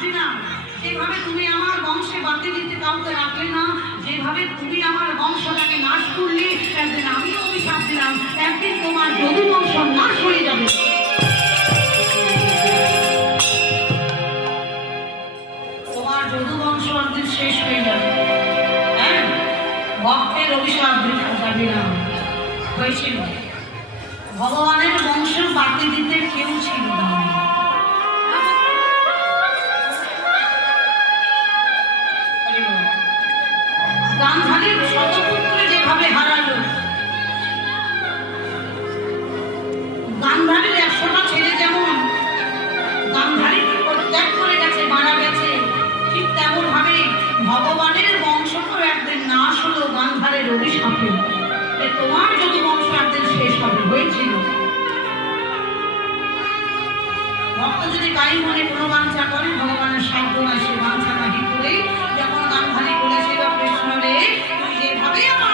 ভাবলি না, যেভাবে তুমি আমার বংশে বাতি দিতে কাউকে রাখলে না, যেভাবে তুমি আমার বংশটাকে নাশ করলে, একদিন আমিও অভিশাপ দিলাম, একদিন তোমার যদু বংশ নাশ হয়ে যাবে। তোমার যদু বংশ একদিন শেষ হয়ে যাবে। হ্যাঁ, ভক্তের অভিশাপ বৃথা যাবে না। হয়েছিল, ভগবানের বংশ বাতি দিতে কেউ ছিল না। গান্ধারীর শতপুত্র যেভাবে হারালো, গান্ধারীর 100টা ছেলে যেমন গান্ধারীকে পরিত্যাগ করে গেছে, মারা গেছে, ঠিক তেমন ভাবে ভগবানের বংশ তো একদিন নাশ হলো গান্ধারের অভিশাপে। তোমার যদি বংশ একদিন শেষ হবে, হয়েছিল। ভক্ত যদি কাই মনে কোনো বাঞ্ছা করে, ভগবানের সাধ্য নয় সে বাঞ্ছা নাহি করে, যখন গান্ধারী বলেছিল কৃষ্ণ রে তুই যেভাবে আমার